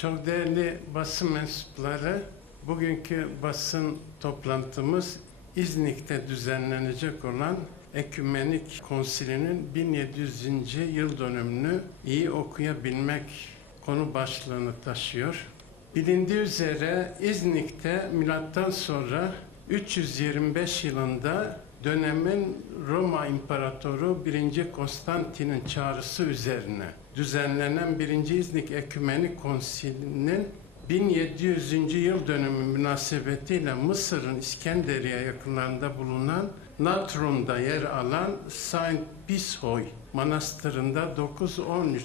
Çok değerli basın mensupları, bugünkü basın toplantımız İznik'te düzenlenecek olan Ekümenik Konsili'nin 1700. yıl dönümünü iyi okuyabilmek konu başlığını taşıyor. Bilindiği üzere İznik'te milattan sonra 325 yılında dönemin Roma İmparatoru 1. Konstantin'in çağrısı üzerine düzenlenen 1. İznik Ekümenik Konsili'nin 1700. yıl dönümü münasebetiyle Mısır'ın İskenderiye yakınlarında bulunan Natrum'da yer alan Saint Pisoy Manastırı'nda 9-13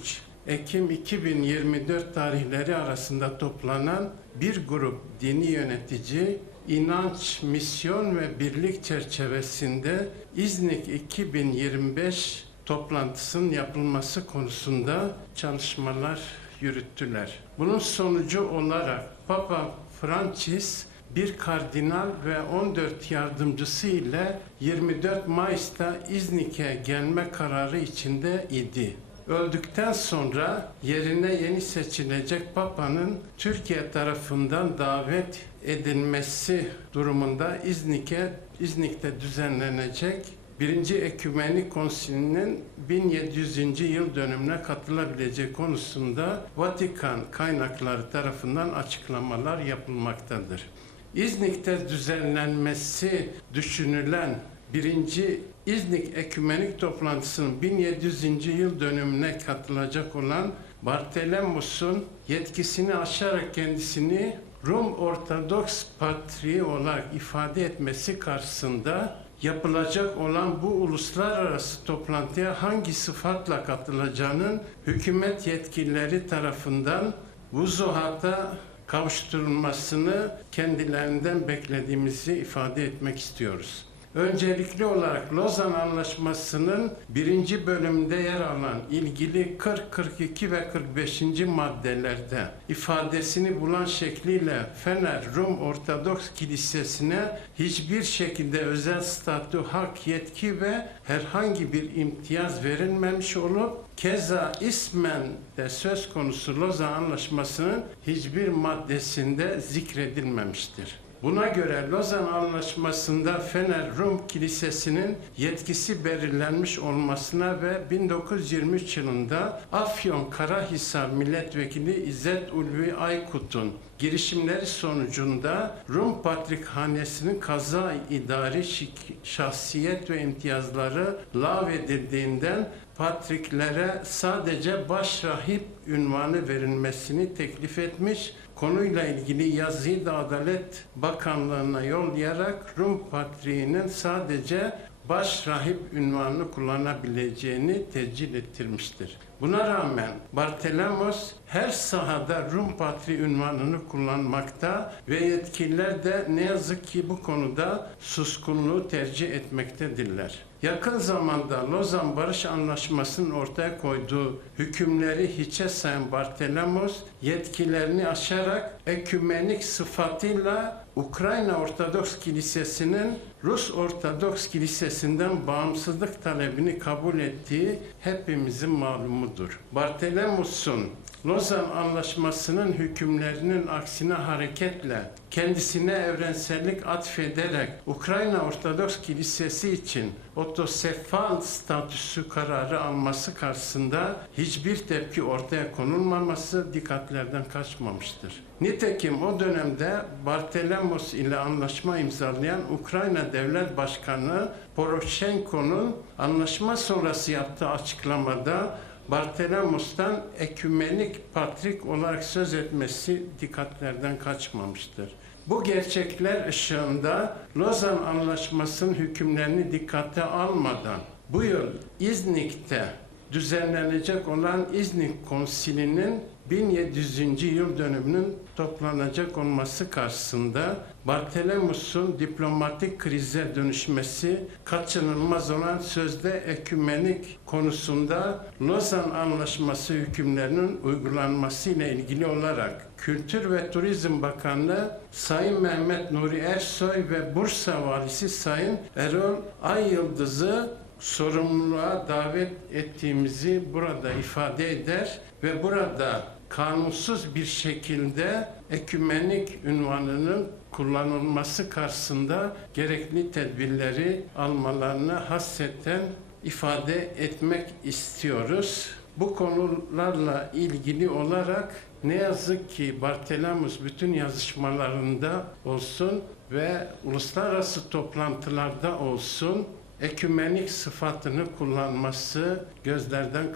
Ekim 2024 tarihleri arasında toplanan bir grup dini yönetici inanç, misyon ve birlik çerçevesinde İznik 2025 toplantısının yapılması konusunda çalışmalar yürüttüler. Bunun sonucu olarak Papa Francis bir kardinal ve 14 yardımcısı ile 24 Mayıs'ta İznik'e gelme kararı içinde idi. Öldükten sonra yerine yeni seçilecek Papa'nın Türkiye tarafından davet edilmesi durumunda İznik'e İznik'te düzenlenecek 1. Ekümenik Konsili'nin 1700. yıl dönümüne katılabileceği konusunda Vatikan kaynakları tarafından açıklamalar yapılmaktadır. İznik'te düzenlenmesi düşünülen birinci İznik Ekümenik Toplantısı'nın 1700. yıl dönümüne katılacak olan Bartelemus'un yetkisini aşarak kendisini Rum Ortodoks Patriği olarak ifade etmesi karşısında yapılacak olan bu uluslararası toplantıya hangi sıfatla katılacağının hükümet yetkilileri tarafından vuzuhata kavuşturulmasını kendilerinden beklediğimizi ifade etmek istiyoruz. Öncelikli olarak Lozan Anlaşması'nın birinci bölümünde yer alan ilgili 40, 42 ve 45. maddelerde ifadesini bulan şekliyle Fener Rum Ortodoks Kilisesi'ne hiçbir şekilde özel statü, hak, yetki ve herhangi bir imtiyaz verilmemiş olup keza ismen de söz konusu Lozan Anlaşması'nın hiçbir maddesinde zikredilmemiştir. Buna göre Lozan Anlaşması'nda Fener Rum Kilisesi'nin yetkisi belirlenmiş olmasına ve 1923 yılında Afyon Karahisar Milletvekili İzzet Ulvi Aykut'un girişimleri sonucunda Rum Patrikhanesi'nin kaza idari şahsiyet ve imtiyazları lağvedildiğinden patriklere sadece başrahip ünvanı verilmesini teklif etmiş konuyla ilgili yazıyı da Adalet Bakanlığı'na yollayarak Rum Patriği'nin sadece baş rahip ünvanını kullanabileceğini tecil ettirmiştir. Buna rağmen Bartelemos her sahada Rum Patri ünvanını kullanmakta ve yetkililer de ne yazık ki bu konuda suskunluğu tercih etmektedirler. Yakın zamanda Lozan Barış Anlaşması'nın ortaya koyduğu hükümleri hiçe sayan Bartelemos yetkilerini aşarak ekümenik sıfatıyla Ukrayna Ortodoks Kilisesi'nin Rus Ortodoks Kilisesi'nden bağımsızlık talebini kabul ettiği hepimizin malumudur. Bartelemus'un Lozan Anlaşması'nın hükümlerinin aksine hareketle kendisine evrensellik atfederek Ukrayna Ortodoks Kilisesi için otosefal statüsü kararı alması karşısında hiçbir tepki ortaya konulmaması dikkatlerden kaçmamıştır. Nitekim o dönemde Bartelemos ile anlaşma imzalayan Ukrayna Devlet Başkanı Poroshenko'nun anlaşma sonrası yaptığı açıklamada Bartelemus'tan ekümenik patrik olarak söz etmesi dikkatlerden kaçmamıştır. Bu gerçekler ışığında Lozan Anlaşması'nın hükümlerini dikkate almadan bu yıl İznik'te düzenlenecek olan İznik Konsili'nin 1700. yıl dönümünün toplanacak olması karşısında Bartelemus'un diplomatik krize dönüşmesi kaçınılmaz olan sözde ekümenik konusunda Lozan Anlaşması hükümlerinin uygulanması ile ilgili olarak Kültür ve Turizm Bakanı Sayın Mehmet Nuri Ersoy ve Bursa Valisi Sayın Erol Ay Yıldız'ı sorumluluğa davet ettiğimizi burada ifade eder ve burada kanunsuz bir şekilde ekümenik ünvanının kullanılması karşısında gerekli tedbirleri almalarını hasreten ifade etmek istiyoruz. Bu konularla ilgili olarak ne yazık ki Bartelamus bütün yazışmalarında olsun ve uluslararası toplantılarda olsun ekümenik sıfatını kullanması gözlerden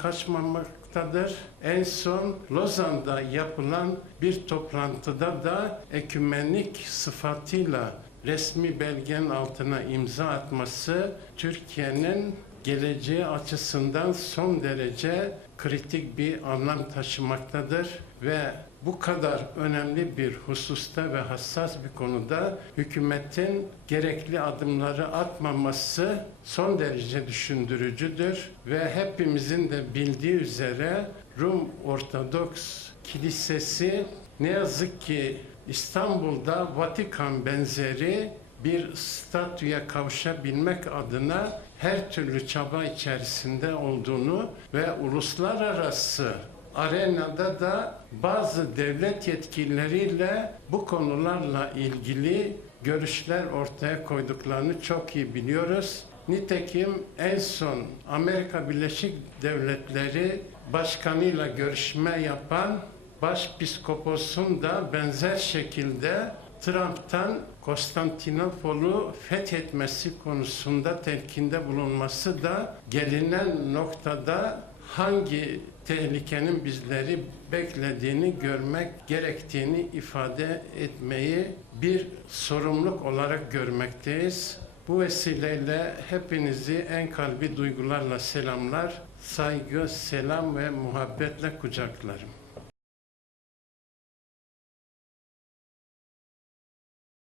kaçmamaktadır. En son Lozan'da yapılan bir toplantıda da ekümenik sıfatıyla resmi belgenin altına imza atması Türkiye'nin geleceği açısından son derece kritik bir anlam taşımaktadır ve bu kadar önemli bir hususta ve hassas bir konuda hükümetin gerekli adımları atmaması son derece düşündürücüdür. Ve hepimizin de bildiği üzere Rum Ortodoks Kilisesi ne yazık ki İstanbul'da Vatikan benzeri bir statüye kavuşabilmek adına her türlü çaba içerisinde olduğunu ve uluslararası arenada da bazı devlet yetkilileriyle bu konularla ilgili görüşler ortaya koyduklarını çok iyi biliyoruz. Nitekim en son Amerika Birleşik Devletleri başkanıyla görüşme yapan Başpiskopos'un da benzer şekilde Trump'tan Konstantinopol'u fethetmesi konusunda telkinde bulunması da gelinen noktada hangi tehlikenin bizleri beklediğini görmek gerektiğini ifade etmeyi bir sorumluluk olarak görmekteyiz. Bu vesileyle hepinizi en kalbi duygularla selamlar, saygı, selam ve muhabbetle kucaklarım.